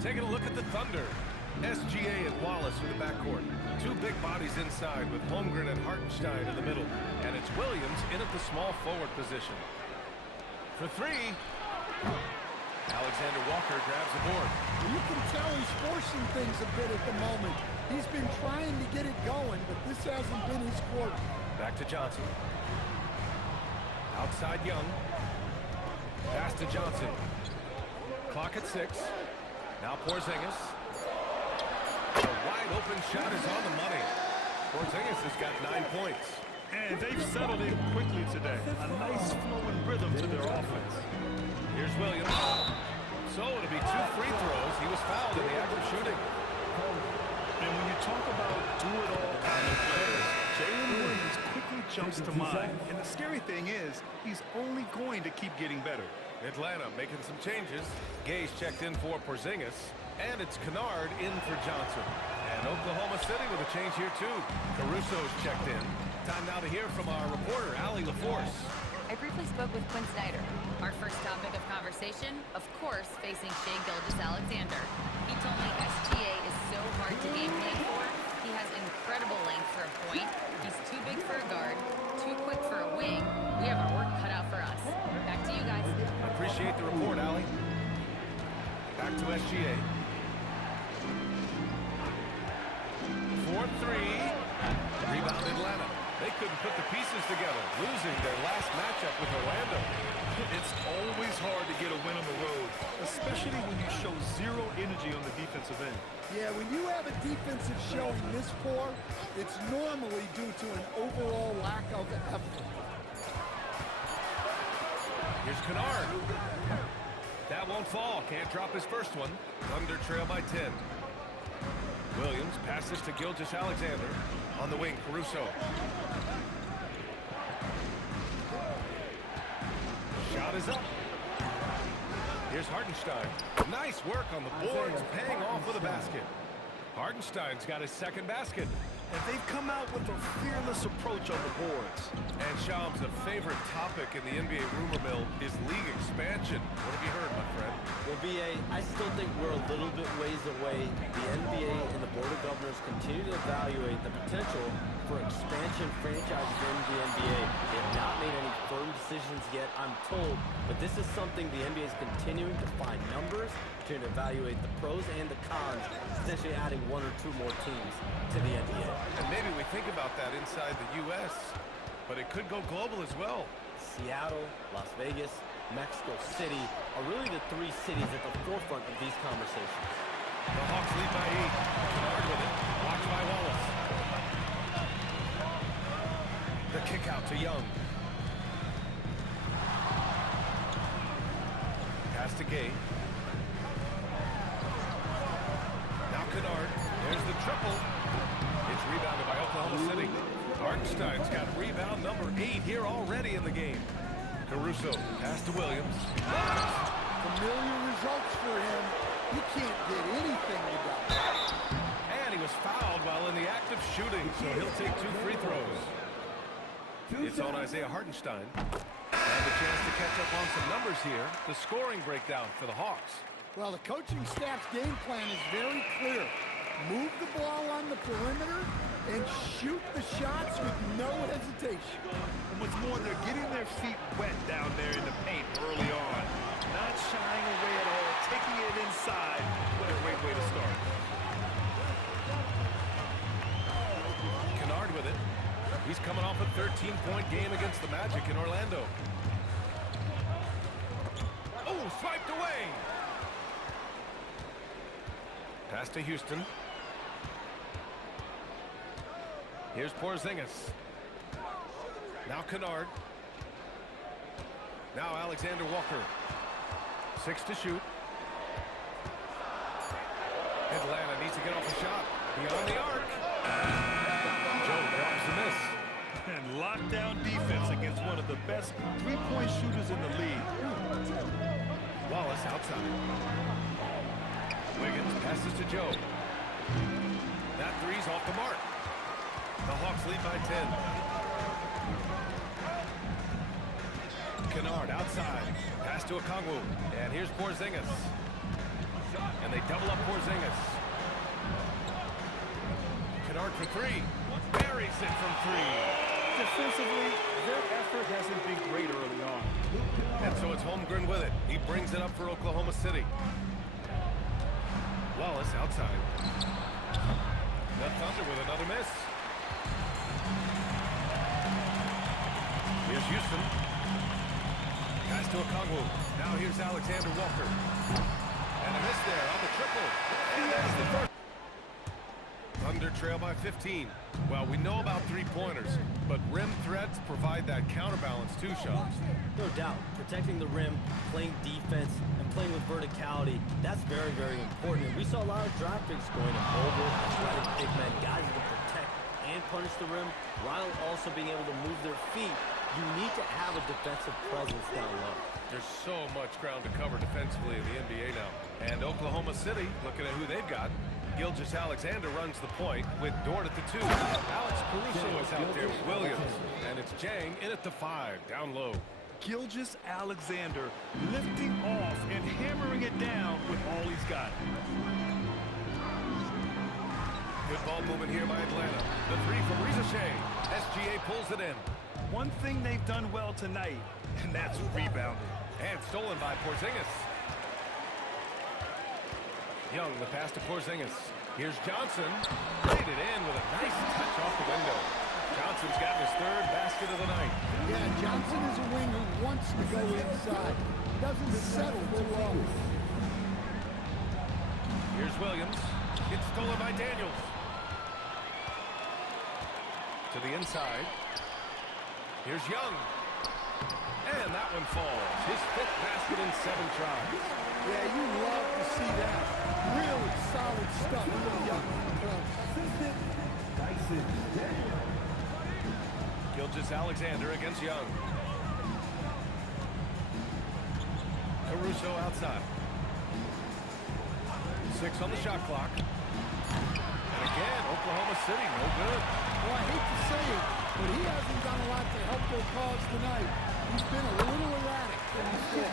Taking a look at the Thunder. SGA and Wallace in the backcourt. Two big bodies inside with Holmgren and Hartenstein in the middle. And it's Williams in at the small forward position. For three, Alexander Walker grabs the board. You can tell he's forcing things a bit at the moment. He's been trying to get it going, but this hasn't been his quarter. Back to Johnson. Outside Young. Pass to Johnson. Clock at 6. Now Porzingis. A wide open shot is on the money. Porzingis has got 9 points. And they've settled in quickly today. A nice flowing rhythm to their offense. Here's Williams. So it'll be 2 free throws. He was fouled in the act of shooting. And when you talk about do-it-all kind of players, Jalen Williams quickly jumps to mind. And the scary thing is, he's only going to keep getting better. Atlanta making some changes. Gay's checked in for Porzingis. And it's Kennard in for Johnson. And Oklahoma City with a change here too. Caruso's checked in. Time now to hear from our reporter, Allie LaForce. I briefly spoke with Quinn Snyder. Our first topic of conversation, of course, facing Shai Gilgeous-Alexander. He told me SGA is so hard to game plan for. He has incredible length for a point. He's too big for a guard, too quick for a wing. We have our work cut out for us. Back to you guys. I appreciate the report, Allie. Back to SGA. 4-3. Rebound Atlanta. They couldn't put the pieces together, losing their last matchup with Orlando. It's always hard to get a win on the road, especially when you show zero energy on the defensive end. Yeah, when you have a defensive showing this poor, it's normally due to an overall lack of effort. Here's Kennard. That won't fall. Can't drop his first one. Thunder trail by 10. Williams passes to Gilgeous-Alexander. On the wing, Caruso. Shot is up. Here's Hartenstein. Nice work on the boards, paying off with a basket. Hartenstein's got his second basket. And they've come out with a fearless approach on the boards. And Shams, a favorite topic in the NBA rumor mill is league expansion. What have you heard, my friend? Well, BA, I still think we're a little bit ways away. The NBA and the Board of Governors continue to evaluate the potential for expansion franchises in the NBA. They have not made any firm decisions yet, I'm told, but this is something the NBA is continuing to find numbers to evaluate the pros and the cons, potentially adding 1 or 2 more teams to the NBA. And maybe we think about that inside the U.S., but it could go global as well. Seattle, Las Vegas, Mexico City are really the 3 cities at the forefront of these conversations. The Hawks lead by 8. Kennard with it. Blocked by Wallace. The kick out to Young. Pass to Gay. Now Kennard. There's the triple. It's rebounded by Oklahoma City. Hartenstein's got rebound number 8 here already in the game. Caruso, pass to Williams. Familiar results for him. He can't get anything to go. And he was fouled while in the act of shooting, so he'll take 2 free throws. It's on Isaiah Hartenstein. And a chance to catch up on some numbers here. The scoring breakdown for the Hawks. Well, the coaching staff's game plan is very clear. Move the ball on the perimeter and shoot the shots with no hesitation. And what's more, they're getting their feet wet down there in the paint early on. Not shying away at all, taking it inside. What a great way to start. Kennard with it. He's coming off a 13-point game against the Magic in Orlando. Oh, swiped away. Pass to Houston. Here's Porzingis. Now Kennard. Now Alexander Walker. 6 to shoot. Atlanta needs to get off a shot. Beyond the arc. Joe drops the miss. And lockdown defense against one of the best three-point shooters in the league. Wallace outside. Wiggins passes to Joe. That three's off the mark. The Hawks lead by 10. Kennard outside. Pass to Okongwu. And here's Porzingis. And they double up Porzingis. Kennard for three. Buries it from three. Defensively, their effort hasn't been great early on. And so it's Holmgren with it. He brings it up for Oklahoma City. Wallace outside. The Thunder with another miss. Here's Houston. Pass to Okongwu. Now here's Alexander Walker. And a miss there on the triple. And that's the first. Thunder trail by 15. Well, we know about three-pointers, but rim threats provide that counterbalance too, Shams. No doubt, protecting the rim, playing defense, and playing with verticality, that's very, very important. And we saw a lot of draft picks going to mobile, athletic big men, guys who can protect and punish the rim, while also being able to move their feet. You need to have a defensive presence down low. There's so much ground to cover defensively in the NBA now. And Oklahoma City, looking at who they've got. Gilgeous-Alexander runs the point with Dort at the 2. Alex Caruso is out there with Williams. And it's Jang in at the 5, down low. Gilgeous-Alexander lifting off and hammering it down with all he's got. Good ball movement here by Atlanta. The 3 from Shai. SGA pulls it in. One thing they've done well tonight, and that's rebounding. And stolen by Porzingis. Young, the pass to Porzingis. Here's Johnson. Laid it in with a nice touch off the window. Johnson's got his 3rd basket of the night. Yeah, Johnson is a wing who wants to go inside. He doesn't settle too long. Here's Williams. It's stolen by Daniels. To the inside. Here's Young. And that one falls. His 5th basket in 7 tries. Yeah, you love to see that. Really solid stuff from Young. Gilgeous-Alexander against Young. Caruso outside. 6 on the shot clock. And again, Oklahoma City, no good. Well, I hate to say it, but he hasn't done a lot to help their cause tonight. He's been a little erratic from the floor.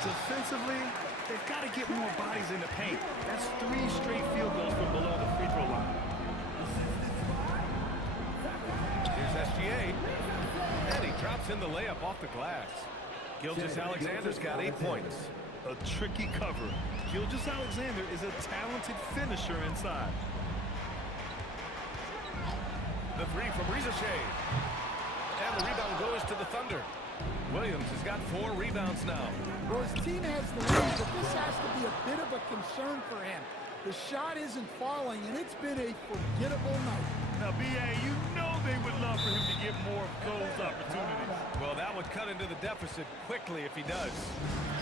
Defensively, they've got to get more bodies in the paint. That's 3 straight field goals from below the free throw line. Here's SGA. And he drops in the layup off the glass. Gilgeous-Alexander's got 8 points. A tricky cover. Gilgeous-Alexander is a talented finisher inside. The 3 from Shai. And the rebound goes to the Thunder. Williams has got 4 rebounds now. Well, his team has the lead, but this has to be a bit of a concern for him. The shot isn't falling, and it's been a forgettable night. Now, B.A., you know they would love for him to get more of those opportunities. Well, that would cut into the deficit quickly if he does.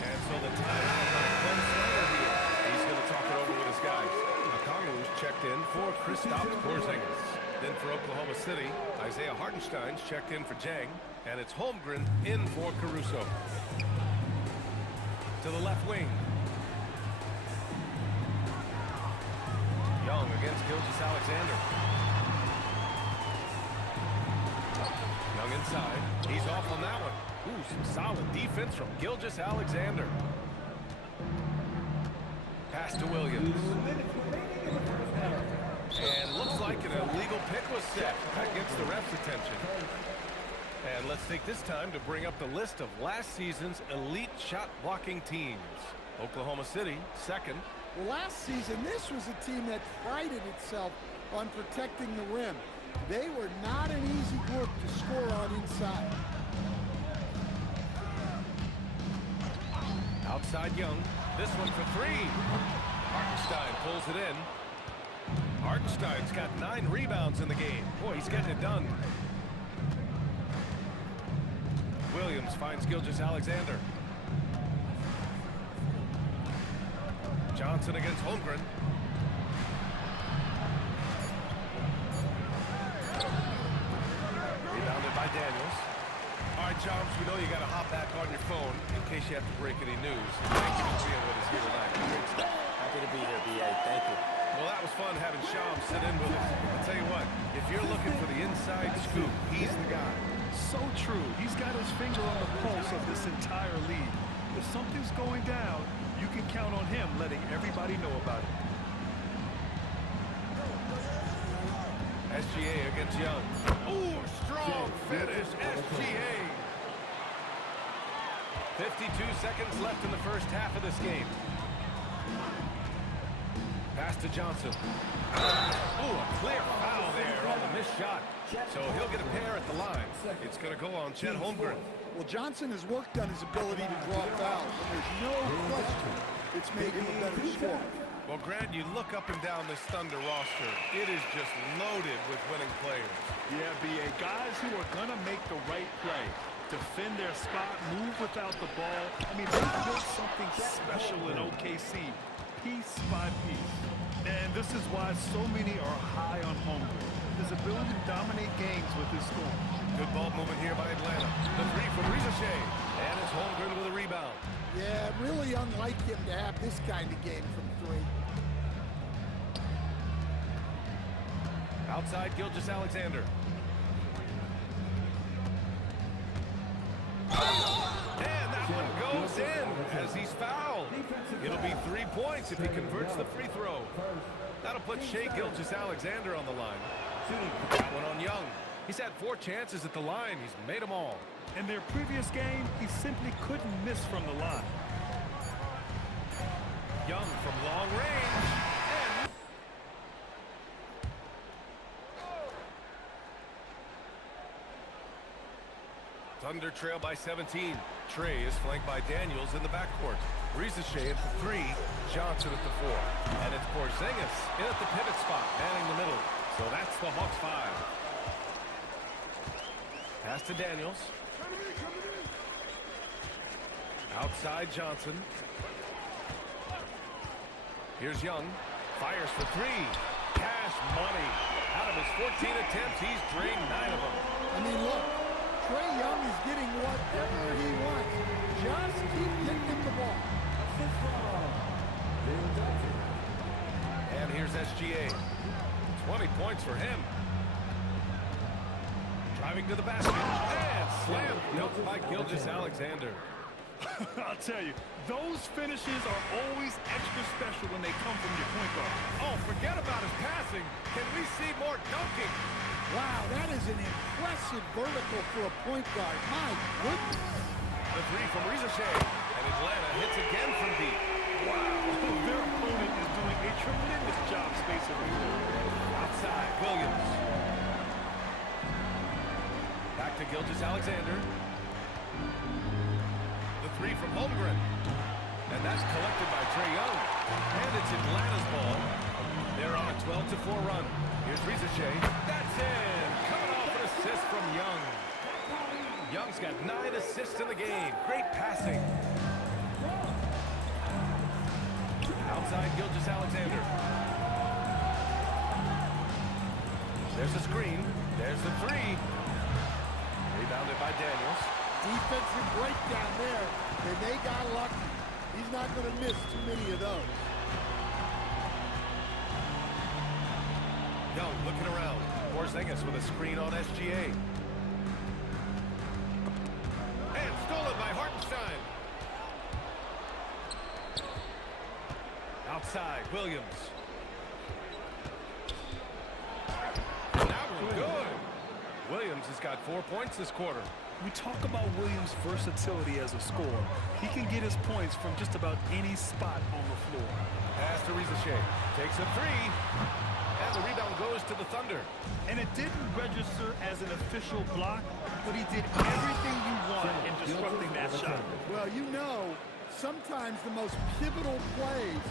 And so the timeout by Quinn Snyder here. He's going to talk it over with his guys. Okongwu's checked in for Kristaps Porzingis. Then for Oklahoma City, Isaiah Hartenstein's checked in for Jang. And it's Holmgren in for Caruso. To the left wing. Young against Gilgeous-Alexander. Young inside. He's off on that one. Ooh, some solid defense from Gilgeous-Alexander. Pass to Williams. And looks like an illegal pick was set. That gets the ref's attention. And let's take this time to bring up the list of last season's elite shot blocking teams. Oklahoma City, 2nd. Well, last season, this was a team that prided itself on protecting the rim. They were not an easy group to score on inside. Outside Young. This one for 3. Hartenstein pulls it in. Hartenstein's got 9 rebounds in the game. Boy, he's getting it done. Williams finds Gilgeous-Alexander. Johnson against Holmgren. Rebounded by Daniels. All right, Chomps, we know you got to hop back on your phone in case you have to break any news. Thank you for being with us here tonight. Great stuff. Happy to be here, B.A. Thank you. Well, that was fun having Shams sit in with us. I'll tell you what, if you're looking for the inside scoop, he's the guy. So true. He's got his finger on the pulse of this entire league. If something's going down, you can count on him letting everybody know about it. SGA against Young. Ooh, strong finish, SGA. 52 seconds left in the first half of this game. Pass to Johnson. Ooh, a clear foul there on the missed shot. So he'll get a pair at the line. It's going to go on Chet Holmgren. Well, Johnson has worked on his ability to draw fouls, and there's no question it's made him a better scorer. Well, Grant, you look up and down this Thunder roster. It is just loaded with winning players. Yeah, B.A. Guys who are going to make the right play, defend their spot, move without the ball. I mean, they built something special in OKC, piece by piece. And this is why so many are high on Holmgren. His ability to dominate games with his score. Good ball movement here by Atlanta. The three from Shai. And it's Holmgren with a rebound. Yeah, really unlike him to have this kind of game from three. Outside Gilgeous-Alexander. And that one goes in as he's fouled. It'll be 3 points if he converts the free throw. That'll put Shai Gilgeous-Alexander on the line. That one on Young. He's had 4 chances at the line. He's made them all. In their previous game, he simply couldn't miss from the line. Young from long range. And Thunder trail by 17. Trae is flanked by Daniels in the backcourt. Shai at the 3, Johnson at the 4. And it's Porzingis in at the pivot spot, manning the middle. So that's the Hawks 5. Pass to Daniels. Outside Johnson. Here's Young. Fires for 3. Cash money. Out of his 14 attempts, he's drained 9 of them. I mean, look, Trae Young is getting whatever he wants. Just keep getting him the ball. And here's SGA. 20 points for him. Driving to the basket. And slam dunked by Gilgeous-Alexander. I'll tell you, those finishes are always extra special when they come from your point guard. Oh, forget about his passing. Can we see more dunking? Wow, that is an impressive vertical for a point guard. My goodness. The 3 from Shai. And Atlanta hits again from deep. Wow, their opponent is doing a tremendous job spacing the floor. Outside, Williams. Back to Gilgeous-Alexander. The 3 from Holmgren. And that's collected by Trae Young. And it's Atlanta's ball. They're on a 12-4 run. Here's Shai. That's in. Coming off an assist from Young. Young's got 9 assists in the game. Great passing. Outside Gilgeous-Alexander. There's a screen. There's the 3. Rebounded by Daniels. Defensive breakdown there, and they got lucky. He's not going to miss too many of those. Young looking around. Porzingis with a screen on SGA. And stolen by Hartenstein. Outside, Williams. And that one good. Williams has got 4 points this quarter. We talk about Williams' versatility as a scorer. He can get his points from just about any spot on the floor. Pass to Shai. Takes a 3. And the rebound goes to the Thunder. And it didn't register as an official block, but he did everything you want in disrupting that shot. Well, you know, sometimes the most pivotal plays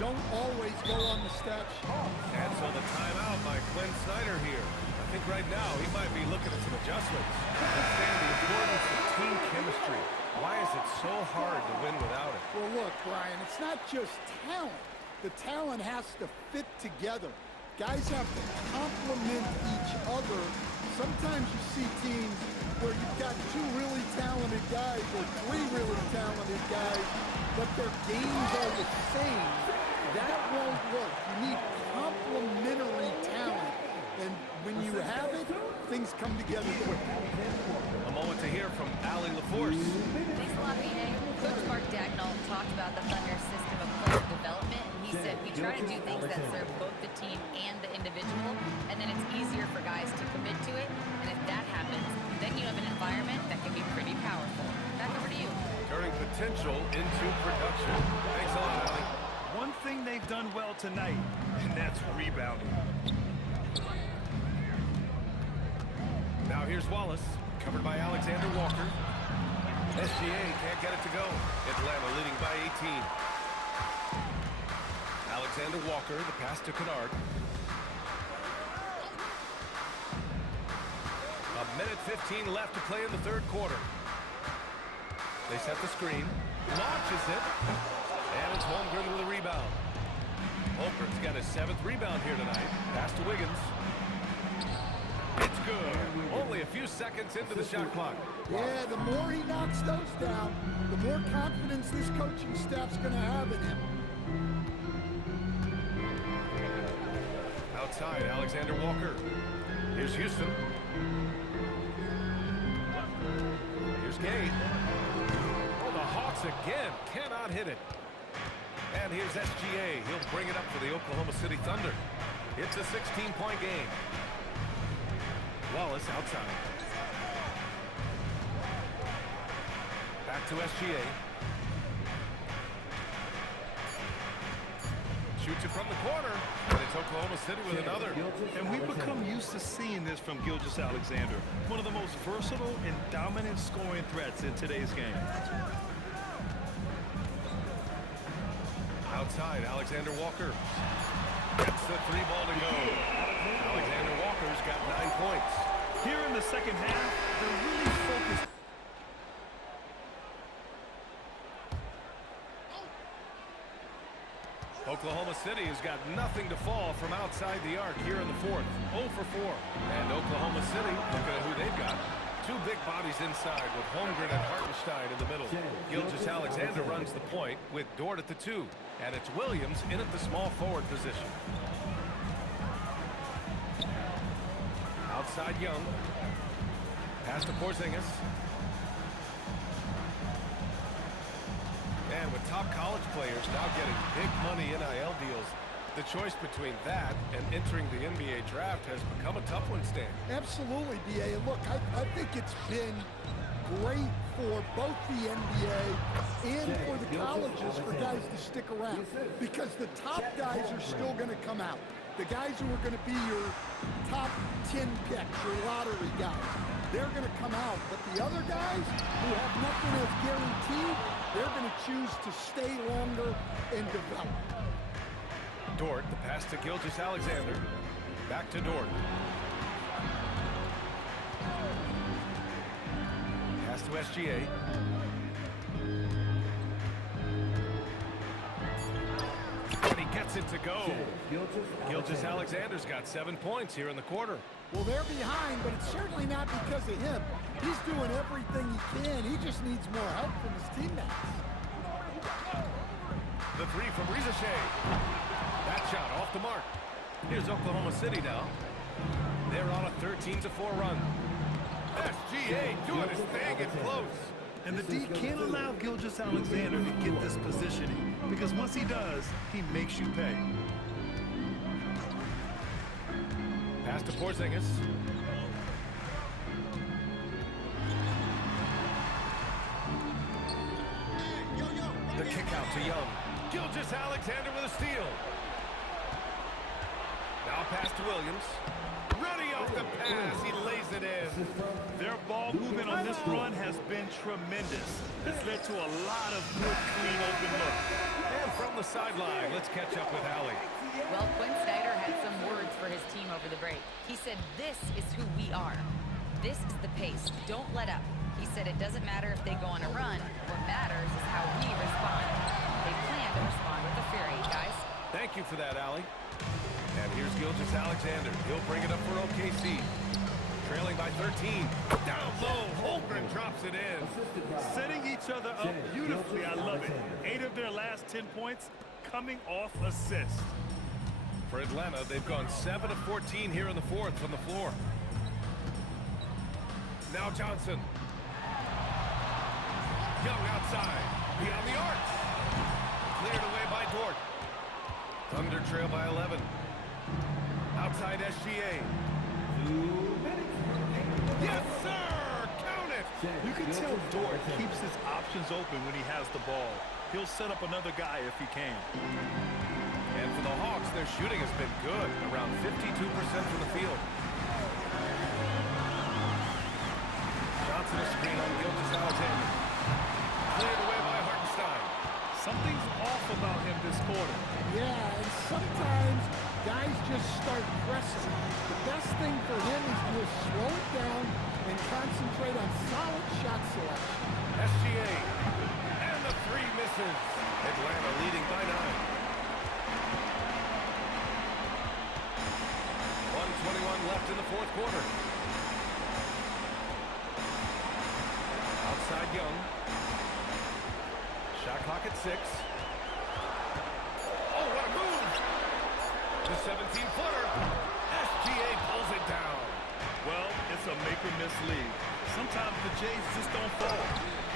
don't always go on the stat sheet. And so the timeout by Clint Snyder here. I think right now he might be looking at some adjustments. Understand the importance of team chemistry. Why is it so hard to win without it? Well, look, Brian, it's not just talent. The talent has to fit together. Guys have to complement each other. Sometimes you see teams where you've got 2 really talented guys or 3 really talented guys, but their games are the same. That won't work. You need complementary talent. And when you have it, things come together quickly. A moment to hear from Allie LaForce. Thanks a lot, BA. Coach Mark Try to do things that serve both the team and the individual, and then it's easier for guys to commit to it. And if that happens, then you have an environment that can be pretty powerful. Back over to you. Turning potential into production. Thanks a lot, Allie. One thing they've done well tonight, and that's rebounding. Now here's Wallace, covered by Alexander Walker. SGA can't get it to go. Atlanta leading by 18. Alexander Walker, the pass to Kennard. A minute 15 left to play in the third quarter. They set the screen, launches it, and it's Holmgren with a rebound. Holmgren's got his 7th rebound here tonight. Pass to Wiggins. It's good. Only a few seconds into the shot clock. Yeah, the more he knocks those down, the more confidence this coaching staff's going to have in him. Outside, Alexander Walker. Here's Houston. Here's Gay. Oh, the Hawks again cannot hit it. And here's SGA. He'll bring it up for the Oklahoma City Thunder. It's a 16-point game. Wallace outside. Back to SGA. Shoots it from the corner, and it's Oklahoma City with another. And we've become used to seeing this from Gilgeous-Alexander, one of the most versatile and dominant scoring threats in today's game. Outside, Alexander Walker. Gets the 3-ball to go. Alexander Walker's got 9 points. Here in the second half, they're really focused. Oklahoma City has got nothing to fall from outside the arc here in the fourth. 0 for 4. And Oklahoma City, looking at who they've got. 2 big bodies inside with Holmgren and Hartenstein in the middle. Gilgeous-Alexander runs the point with Dort at the 2. And it's Williams in at the small forward position. Outside Young. Pass to Porzingis. And with top college players now getting big money NIL deals, the choice between that and entering the NBA draft has become a tough one, Stan. Absolutely, B.A. And look, I think it's been great for both the NBA and for the colleges for guys to stick around because the top guys are still going to come out. The guys who are going to be your top 10 picks, your lottery guys, they're going to come out. But the other guys who have nothing as guaranteed, they're going to choose to stay longer and develop. Dort, the pass to Gilgeous-Alexander. Back to Dort. Pass to SGA. And he gets it to go. Gilgeous-Alexander's got 7 points here in the quarter. Well, they're behind, but it's certainly not because of him. He's doing everything he can. He just needs more help from his teammates. The 3 from Shai. That shot off the mark. Here's Oklahoma City now. They're on a 13-4 run. SGA doing his thing. It's close. And the D can't allow Gilgeous-Alexander to get this positioning because once he does, he makes you pay. Pass to Porzingis. The kick out to Young. Gilgeous-Alexander with a steal. Now pass to Williams. Ready off the pass. He lays it in. Their ball movement on this run has been tremendous. It's led to a lot of good, clean, open looks. And from the sideline, let's catch up with Allie. Well, Quinn Snyder had some words for his team over the break. He said, "This is who we are. This is the pace. Don't let up." He said it doesn't matter if they go on a run. What matters is how we respond. They plan to respond with a fury, guys. Thank you for that, Allie. And here's Gilgeous-Alexander. He'll bring it up for OKC. Trailing by 13. Down low. Holmgren drops it in. Setting each other up beautifully. I love it. 8 of their last 10 points coming off assists. For Atlanta, they've gone 7 of 14 here in the fourth from the floor. Now Johnson. Young outside. Beyond the arc. Cleared away by Dort. Thunder trail by 11. Outside SGA. Yes, sir! Count it! You can tell Dort keeps his options open when he has the ball. He'll set up another guy if he can. And for the Hawks, their shooting has been good, around 52% from the field. Johnson a screen on Gilgeous-Alexander. Cleared away by Hartenstein. Something's off about him this quarter. Yeah, and sometimes guys just start pressing. The best thing for him is to slow it down and concentrate on solid shot selection. SGA. And the three misses. Atlanta leading by 9. 1:21 left in the fourth quarter. Outside Young. Shot clock at 6. Oh, what a move! The 17-footer. SGA pulls it down. Well, it's a make-or-miss league. Sometimes the Jays just don't fall.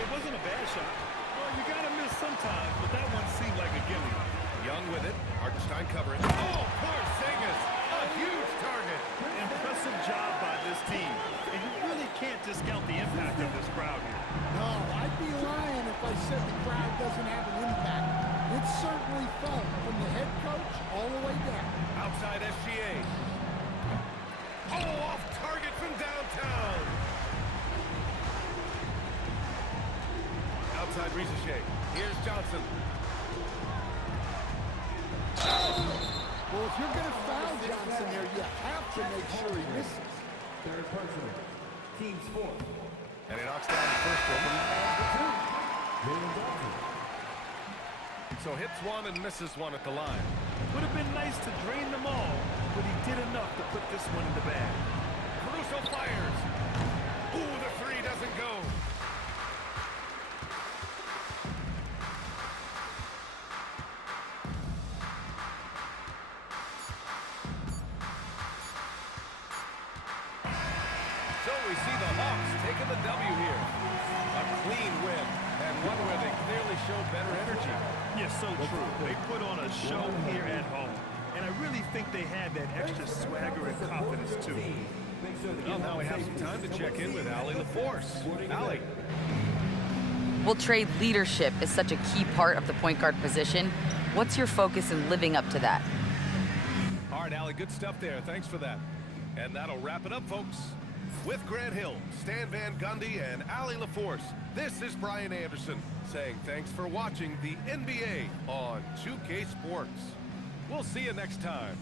It wasn't a bad shot. Well, you got to miss sometimes, but that one seemed like a gimme. Young with it. Hartenstein covering. Oh, Porzingis! A huge target. Impressive job by this team. And you really can't discount the impact of this crowd here. No, I'd be lying if I said the crowd doesn't have an impact. It certainly felt from the head coach all the way down. Outside SGA. Oh, off target from downtown. Outside Shai. Here's Johnson. Well, if you're going to foul Johnson there, you have to make sure he misses. Third personal. Team's fourth. And he knocks down the first one. So hits one and misses one at the line. Would have been nice to drain them all, but he did enough to put this one in the bag. Caruso fires. Ooh, the three doesn't go. So we see the Hawks taking the W here. A clean win, and one where they clearly showed better energy. Yes, so true. They put on a show here at home. And I really think they had that extra swagger and confidence, too. Well, now we have some time to check in with Allie LaForce. Allie. Well, Trae, leadership is such a key part of the point guard position. What's your focus in living up to that? All right, Allie, good stuff there. Thanks for that. And that'll wrap it up, folks. With Grant Hill, Stan Van Gundy, and Allie LaForce, this is Brian Anderson saying thanks for watching the NBA on 2K Sports. We'll see you next time.